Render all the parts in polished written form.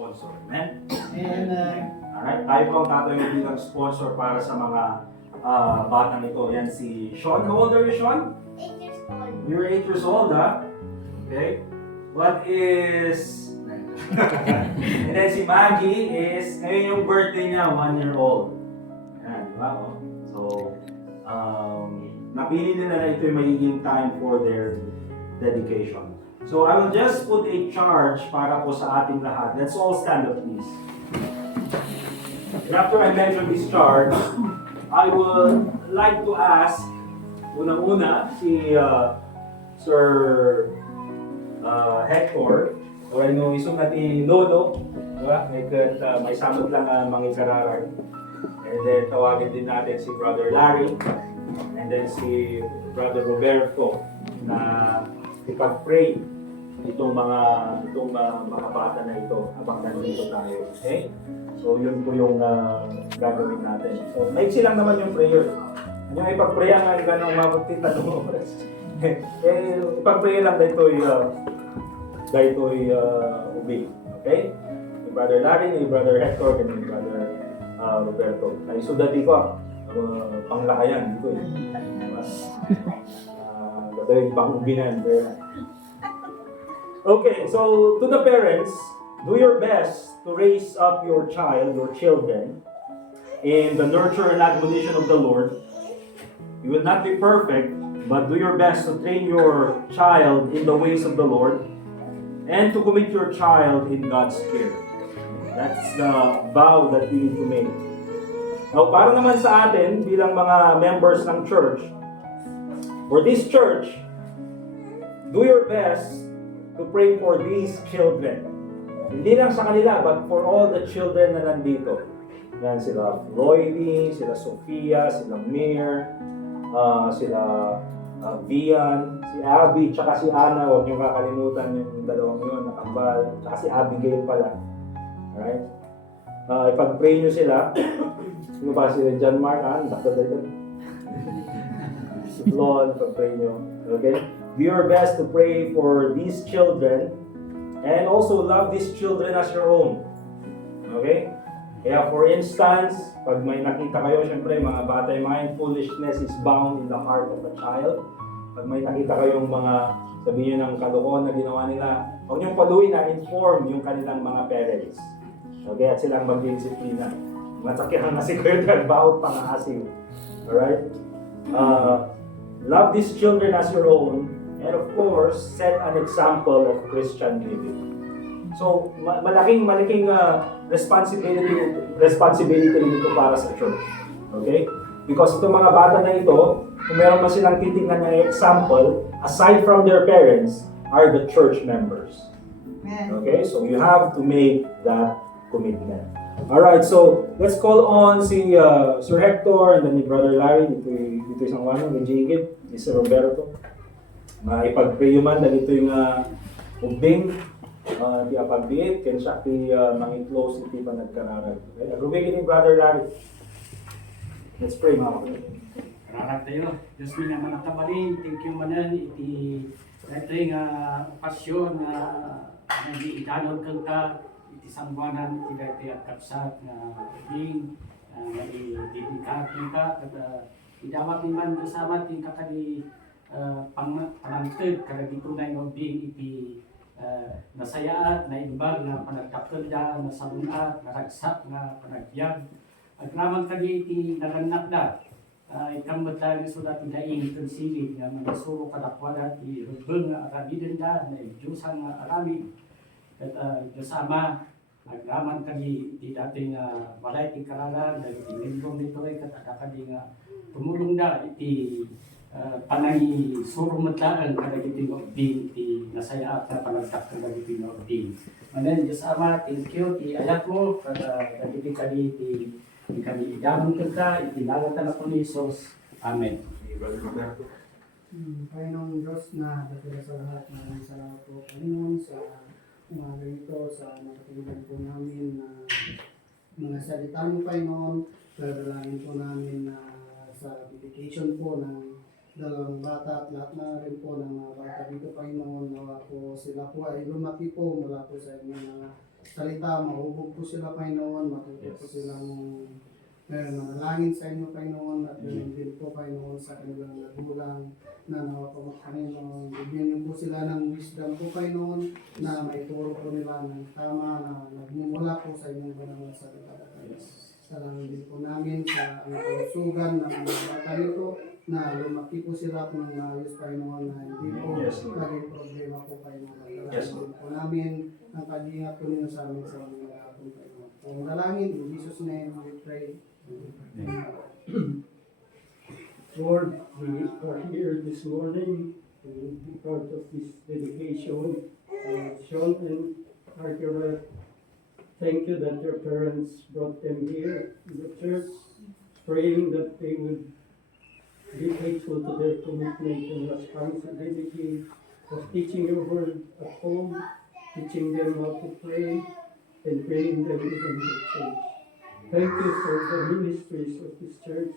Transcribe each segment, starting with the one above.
sponsor. Amen? Amen. Alright, tayo po ang tatayo bilang sponsor para sa mga batang ito. Yan si Sean. How old are you, Sean? 8 years old. You're 8 years old, ha? Okay. What is... And then si Maggie is, ngayon yung birthday niya, 1 year old. Yan, di ba? Oh? So, napili nila na ito yung magiging time for their dedication. So, I will just put a charge para po sa ating lahat. Let's all stand up, please. And after I mention this charge, I would like to ask, unang-una, si Sir Hector, o ano, isong natin Lolo, diba? May samot lang mga kararag. And then, tawagin din natin si Brother Larry, and then si Brother Roberto, na ipag-pray itong mga bata na ito habang nandito tayo. Okay? So, yun po yung gagawin natin. So, maiksi lang naman yung prayer. Yung ipag-pray ang ganong mabuti na oras. Ipag-pray lang dahil ito'y ubig. Okay? Ni Brother Larry, ni Brother Hector, and ni Brother Roberto. Ay, sudati ko, panglakayan dito eh. Gato'y pang-ubinan. Okay, so to the parents, do your best to raise up your child, your children, in the nurture and admonition of the Lord. You will not be perfect, but do your best to train your child in the ways of the Lord and to commit your child in God's care. That's the vow that we need to make. Now, para naman sa atin, bilang mga members ng church, for this church, do your best to pray for these children. Hindi lang sa kanila, but for all the children na nandito. Yan, sila Lloydie, sila Sofia, sila Mir, sila Vian, si Abby, tsaka si Ana. Huwag niyo kakalimutan yung dalawang yun, nakambal. Tsaka si Abigail pala. Alright? Ipag-pray niyo sila. Sino ba sila? John Mark, basta dito. Si Flon, ipag-pray niyo. Okay? Do your best to pray for these children and also love these children as your own. Okay? Kaya for instance, pag may nakita kayo, syempre mga bata, mindfulness is bound in the heart of a child. Pag may nakita kayong mga, sabihin nyo ng kalokohan na ginawa nila, huwag niyong paluin na inform yung kanilang mga parents. Okay? At silang mag-disiplina. Masakyahan na si Kuya Bawat pang-aasiw. Alright? Love these children as your own. And of course, set an example of Christian living. So, malaking responsibility ito para sa church. Okay? Because itong mga bata na ito, kung meron man silang titignan na example, aside from their parents, are the church members. Okay? So, you have to make that commitment. Alright, so let's call on si Sir Hector and then ni Brother Larry, dito isang wano, ni Jigit, ni Sir Roberto. Ipag-pray man dahil ito yung ubing, di apagbiit, kaya siya mang-close iti pa nagkararag. Okay? Agrubigin ni Brother Larry. Let's pray, mga kapatid. Kararag tayo. Diyos mo naman nakabalin. Thank you manan iti yung okasyon na nag-iitanod kang ka iti sangbanan iti dati at kapsat na ubing nag-ibigati ka at idawat ni man kasama ting kakali panangtid kada dito na yung ubing iti nasayaat na imbag na panagtaptod da na salunat naragsak na panagbiag at naman kadi iti naranak da ikambat lang sulat ilaing konsilig na magasuro kadakwadat iti rubeng na arabiden da na idyusan na aramid at kasama aglaman kadi di dating walay ti kararan dahil tinilong dito ay katakakadi nga tumulong da iti panay surumatlaan kada iti ubing iti nasaya at panagtak kada iti ubing. Manan Diyos Ama, thank you ti ayat mo kada iti kadi iti kami idamon kita iti lalatan ako ni Jesus. Amen. Brother Roberto. Panginoong Diyos na dakila sa lahat, maraming salamat po Panginoon sa umaga ito, sa nakatulugan po namin na mga salita mo Panginoon, dalangin po namin na sa dedication po ng dalawang bata at lahat na rin po ng mga bata dito Panginoon, nawa po sila po ay lumaki po mula po sa inyong mga salita, mahubog po sila, Panginoon, matuto po sila mong manalangin sa inyo, Panginoon, at ganoon din po, Panginoon, sa kanilang nagulang na nawapamot, Panginoon. Bigyan niyo po sila ng wisdom po, Panginoon, na maituro po nila ng tama na nagmumula po sa inyong banal na salita. Salamat din po namin sa ang kalusugan ng mga bata nito na lumaki po sila po ng ayos, Panginoon, na hindi po Yes, Lord. naging problema po, Panginoon. Yes, Salamat din po namin ang pag-iingat po ninyo sa amin sa mga hapon, Panginoon. Ang dalangin, in Jesus' name we pray. Lord, we are here this morning to be part of this dedication. Sean and Margaret, thank you that your parents brought them here to the church, praying that they would be faithful to their commitment and responsibility of teaching your word at home, teaching them how to pray, and bringing them even to church. Thank you for the ministries of this church,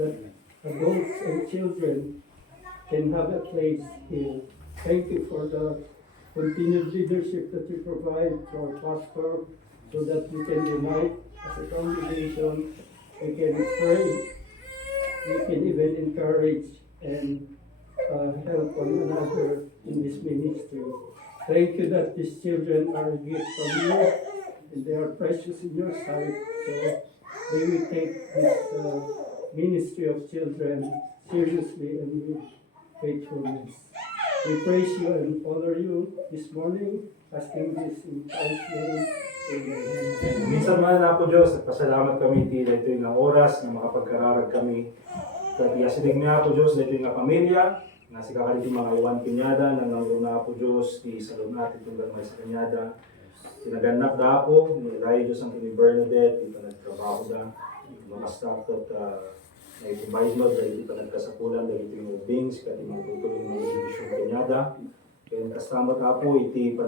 that adults and children can have a place here. Thank you for the continued leadership that you provide to our pastor, so that we can unite as a congregation, we can pray, we can even encourage and help one another in this ministry. Thank you that these children are a gift from you, and they are precious in your sight. So may we take this ministry of children seriously and with faithfulness. We praise you and honor you this morning, asking this in Christ's name. Amen. Minsan man na po Diyos, nagpasalamat kami ti dito yung oras na makapagkararag kami. Katiasinig niya po Diyos dito yung pamilya, na si kakalit yung mga iwan pinyada, na nanguna po Diyos, di salong natin itong gamay sa kanyada. Tinaganap na ako, nilay Diyos ang kini Bernadette, di pa nagtrabaho na, makastap at na itubayad mo, dahil di pa nagkasapulan, dahil ito yung ubings, kati mga tutuloy ng edisyon kanyada. Kaya kastamot ako, iti pa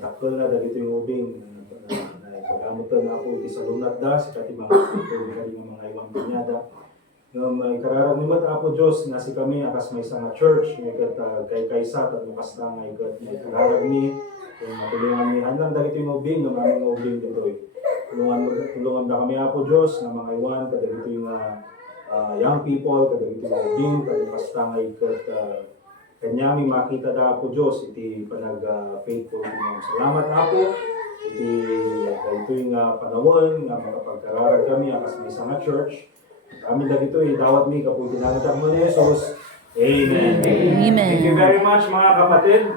takol na dahil ito yung ubing, pag-amutan na ako, iti salunat da, si kati mga tutuloy ka rin ng mga iwang kanyada. May kararag ni Mat Apo Diyos, nasi kami, akas may isang church, may kay kaysat at mukasta nga ikat, may kararag ni, kung matulungan ni Hanlang dahil ito yung ubing, ng aming ubing dito. Tulungan na kami Apo Diyos, ng mga iwan, kada ito yung young people, kada ito yung ubing, kada mukasta nga ikat, kanya may makita na Apo Diyos, iti panag-faithful. Salamat Apo, iti ito yung panahon, nga makapagkararag kami, akas may isang church. Kami dito dawat mi kapoy tinatag mo ni Jesus. Amen. Amen. Thank you very much mga kapatid.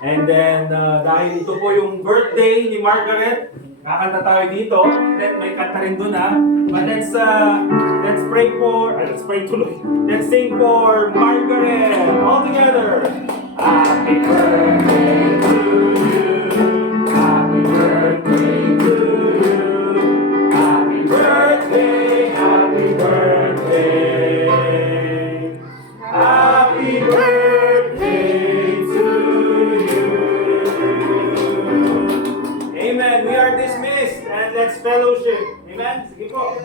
And then dahil ito po yung birthday ni Margaret, kakanta tayo dito. Then may kanta rin doon But let's pray for, let's pray tuloy. Let's sing for Margaret all together. Happy birthday to you. Happy birthday to you. Happy birthday, happy birthday. Happy birthday to you. Amen. We are dismissed and let's fellowship. Amen. Sige po.